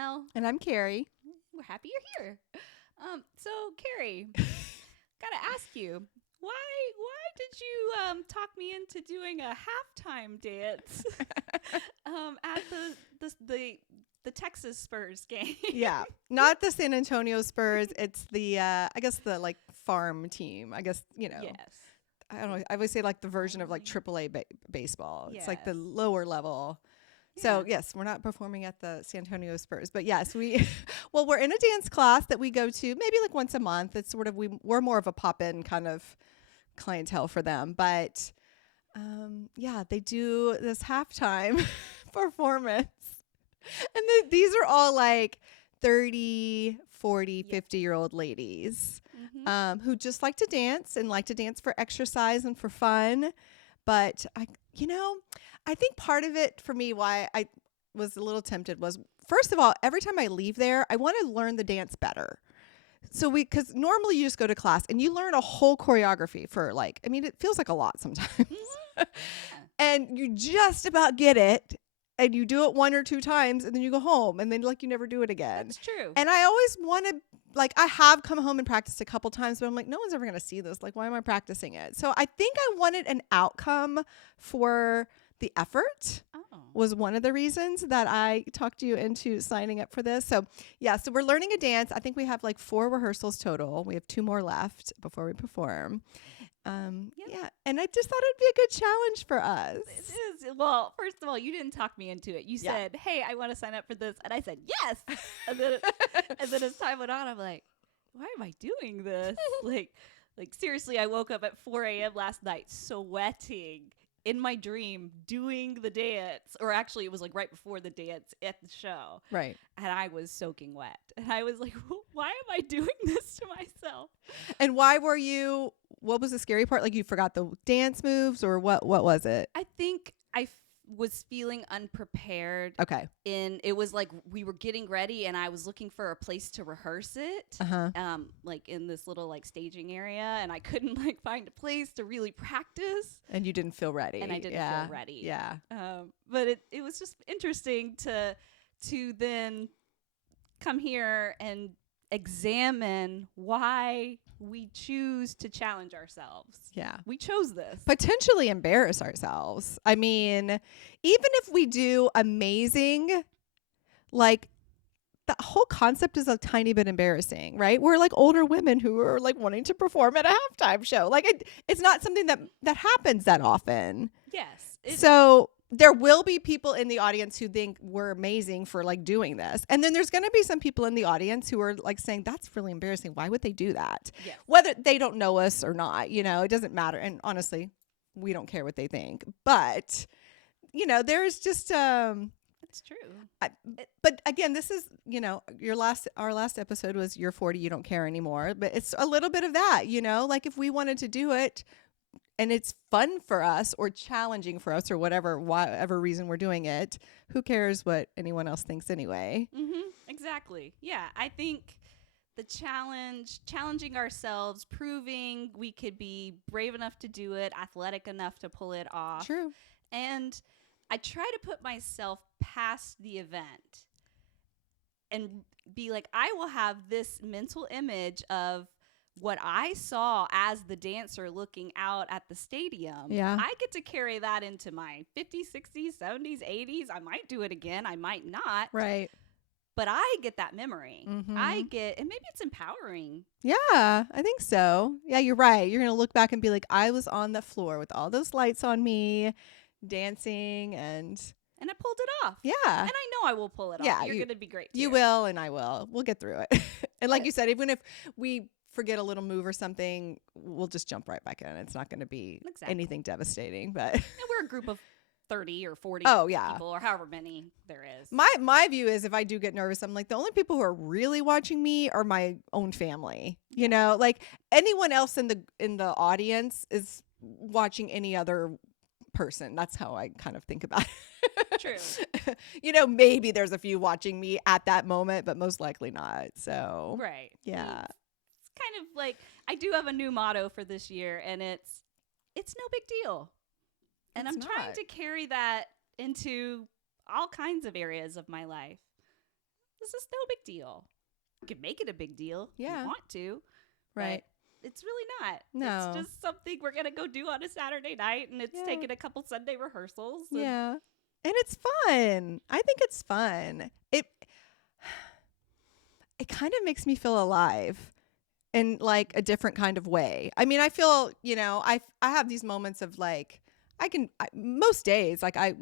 Mel. And I'm Carrie. We're happy you're here. So Carrie, gotta ask you, why did you talk me into doing a halftime dance at the Texas Spurs game? Yeah, not the San Antonio Spurs. It's the I guess the like farm team. I guess Yes. I don't know. I would say like the version of like AAA baseball. It's like the Yes. lower level. So yes, we're not performing at the San Antonio Spurs, but yes, we well we're in a dance class that we go to maybe like once a month. It's sort of we're more of a pop in kind of clientele for them, but yeah, they do this halftime performance. And these are all like 30, 40, 50-year-old ladies who just like to dance and like to dance for exercise and for fun. But I think part of it for me, why I was a little tempted was, first of all, every time I leave there, I want to learn the dance better. So because normally you just go to class and you learn a whole choreography for it feels like a lot sometimes. And you just about get it. And you do it one or two times and then you go home and then you never do it again. That's true. And I always want to, I have come home and practiced a couple times, but I'm like, no one's ever going to see this. Like, why am I practicing it? So I think I wanted an outcome for the effort. Was one of the reasons that I talked you into signing up for this. So yeah, so we're learning a dance. I think we have 4 rehearsals total. We have 2 more left before we perform. Yeah, and I just thought it'd be a good challenge for us. It is. Well, first of all, you didn't talk me into it. You said, "Hey, I want to sign up for this," and I said, "Yes." And then as time went on, I'm like, "Why am I doing this?" like seriously, I woke up at 4 a.m. last night, sweating in my dream, doing the dance, or actually, it was right before the dance at the show, right? And I was soaking wet, and I was like, "Why am I doing this to myself?" And why were you? What was the scary part? You forgot the dance moves, or what? What was it? I think I was feeling unprepared. Okay. It was we were getting ready, and I was looking for a place to rehearse it. In this little staging area, and I couldn't find a place to really practice. And you didn't feel ready. And I didn't feel ready. Yeah. But it was just interesting to then come here and examine why we choose to challenge ourselves. Yeah. We chose this. Potentially embarrass ourselves. I mean, even if we do amazing, the whole concept is a tiny bit embarrassing, right? We're older women who are wanting to perform at a halftime show. It's not something that happens that often. Yes. So there will be people in the audience who think we're amazing for doing this. And then there's going to be some people in the audience who are saying, that's really embarrassing. Why would they do that? Yes. Whether they don't know us or not, it doesn't matter. And honestly, we don't care what they think. But, there's just, it's true. But again, this is, our last episode was you're 40, you don't care anymore. But it's a little bit of that, if we wanted to do it, and it's fun for us or challenging for us or whatever reason we're doing it, who cares what anyone else thinks anyway? Mm-hmm. Exactly. Yeah. I think the challenging ourselves, proving we could be brave enough to do it, athletic enough to pull it off. True. And I try to put myself past the event and be I will have this mental image of what I saw as the dancer looking out at the stadium. Yeah. I get to carry that into my 50s, 60s, 70s, 80s. I might do it again. I might not. Right. But I get that memory. Mm-hmm. And maybe it's empowering. Yeah, I think so. Yeah, you're right. You're going to look back and be I was on the floor with all those lights on me, dancing and I pulled it off. Yeah. And I know I will pull it off. You're going to be great too. You will, and I will. We'll get through it. And like you said, even if we forget a little move or something, we'll just jump right back in. It's not going to be anything devastating, but and we're a group of 30 or 40 people or however many there is. My view is if I do get nervous, I'm the only people who are really watching me are my own family. Anyone else in the audience is watching any other person. That's how I kind of think about it. True. Maybe there's a few watching me at that moment, but most likely not. So right. Yeah. It's kind of I do have a new motto for this year, and it's no big deal. And I'm trying to carry that into all kinds of areas of my life. this is no big deal. You can make it a big deal if Yeah. you want to. Right. But it's really not. No. It's just something we're going to go do on a Saturday night, and it's Yeah. taking a couple Sunday rehearsals. And Yeah. And it's fun. I think it's fun. It kind of makes me feel alive in like a different kind of way. I mean, I feel, I have these moments of like, most days, like I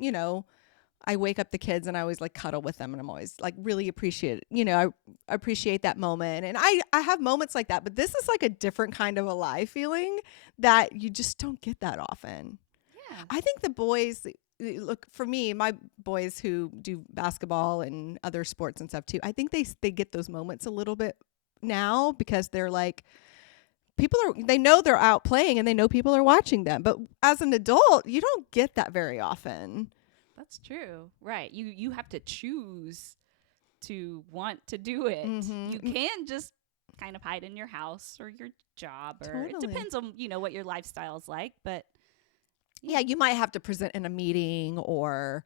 wake up the kids and I always like cuddle with them, and I'm always like really I appreciate that moment. And I have moments like that, but this is like a different kind of alive feeling that you just don't get that often. Yeah. I think the boys, look, for me, my boys who do basketball and other sports and stuff too, I think they get those moments a little bit now because they're like, they know they're out playing and they know people are watching them. But as an adult, you don't get that very often. That's true. Right. You have to choose to want to do it. Mhm. You can just kind of hide in your house or your job, or it Totally. depends on, what your lifestyle is like, but Yeah, you might have to present in a meeting, or,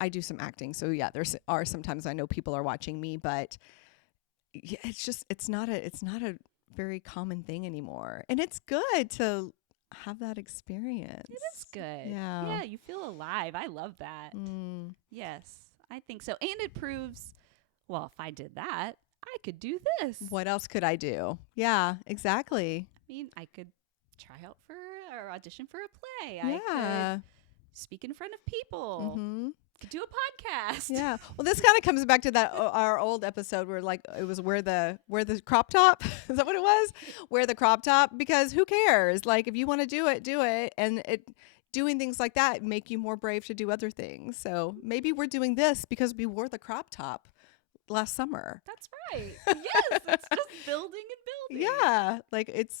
I do some acting. So yeah, there are sometimes I know people are watching me, but yeah, it's not a very common thing anymore. And it's good to have that experience. it is good. Yeah. Yeah, you feel alive. I love that. Mm. Yes, I think so. And it proves, well, if I did that, I could do this. What else could I do? Yeah, exactly. I mean, I could try out for or audition for a play. Yeah. I could speak in front of people. Mm-hmm. Could do a podcast. Yeah. Well, this kind of comes back to that our old episode where like it was wear the crop top. Is that what it was? Wear the crop top, because who cares? Like if you want to do it, and doing things like that make you more brave to do other things. So maybe we're doing this because we wore the crop top last summer. That's right. Yes, it's just building and building. Yeah, like it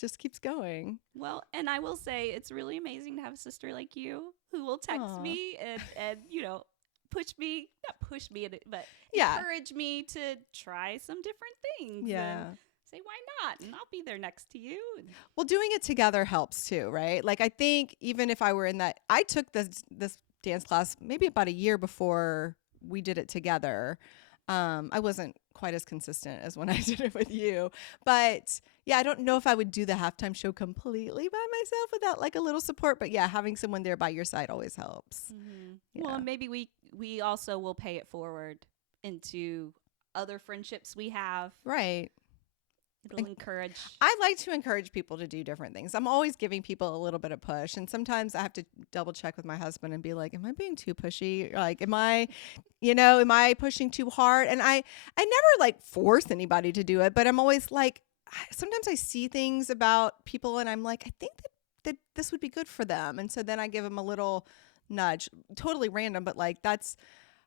just keeps going. Well, and I will say it's really amazing to have a sister like you who will text Aw. me and not push me, but Yeah. encourage me to try some different things. Yeah. And say, why not? And I'll be there next to you. And Well, doing it together helps too, right? Like I think even if I were in that, I took this dance class maybe about a year before we did it together. I wasn't quite as consistent as when I did it with you, but yeah, I don't know if I would do the halftime show completely by myself without like a little support. But yeah, having someone there by your side always helps. Yeah. Well, and maybe we also will pay it forward into other friendships we have. Right. It'll encourage. I like to encourage people to do different things. I'm always giving people a little bit of push. And sometimes I have to double check with my husband and be like, am I being too pushy? Like, am I pushing too hard? And I never like force anybody to do it, but I'm always like, sometimes I see things about people and I'm like, I think that this would be good for them. And so then I give them a little nudge, totally random, but like that's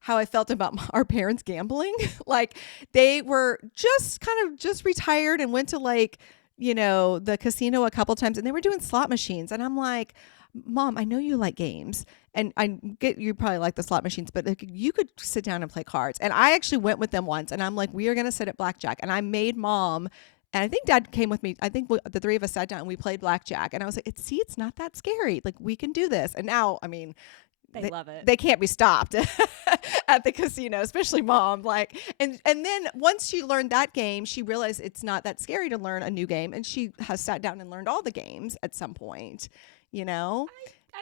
how I felt about our parents gambling. Like they were just retired and went to like, the casino a couple times, and they were doing slot machines. And I'm like, Mom, I know you like games and I get you probably like the slot machines, but like, you could sit down and play cards. And I actually went with them once and I'm like, we are going to sit at blackjack. And I made Mom, and I think Dad came with me. I think the three of us sat down and we played blackjack. And I was like, it's not that scary. Like we can do this. And now, I mean, They love it. They can't be stopped at the casino, especially Mom. Like, and then once she learned that game, she realized it's not that scary to learn a new game, and she has sat down and learned all the games at some point. I don't know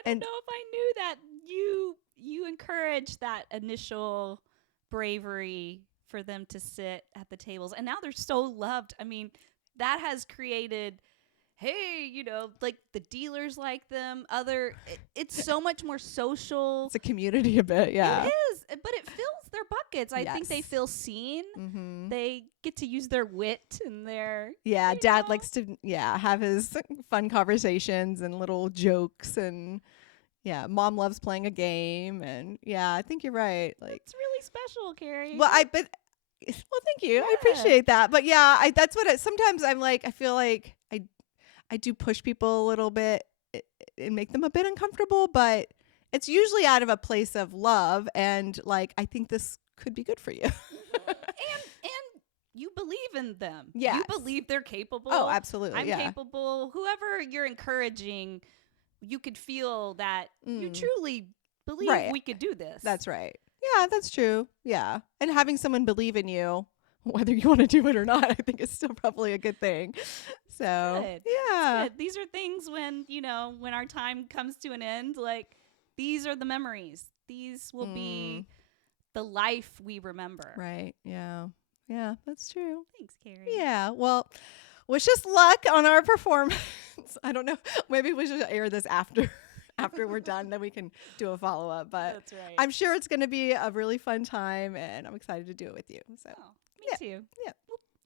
if I knew that you encourage that initial bravery for them to sit at the tables, and now they're so loved. I mean, that has created. Hey, like the dealers like them. It's so much more social. It's a community a bit, yeah. It is, but it fills their buckets. I think they Yes. feel seen. Mm-hmm. They get to use their wit and their. Yeah, Dad likes to have his fun conversations and little jokes, and Mom loves playing a game, and I think you're right. Like It's really special, Carrie. Well, thank you. I appreciate that. But that's what sometimes I'm like, I feel like I do push people a little bit and make them a bit uncomfortable, but it's usually out of a place of love and like, I think this could be good for you. and you believe in them. Yes. You believe they're capable. Oh, absolutely. I'm capable. Whoever you're encouraging, you could feel that you truly believe Right. we could do this. That's right. Yeah, that's true. Yeah. And having someone believe in you, whether you want to do it or not, I think is still probably a good thing. So, Good. yeah. Good. These are things when, when our time comes to an end, like these are the memories. These will be the life we remember. Right. Yeah. Yeah, that's true. Thanks, Carrie. Yeah. Well, wish us luck on our performance. I don't know. Maybe we should air this after we're done, then we can do a follow-up. But That's right. I'm sure it's going to be a really fun time, and I'm excited to do it with you. So, me too. Yeah.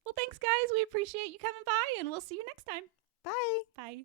Well, thanks, guys. We appreciate you coming by, and we'll see you next time. Bye. Bye.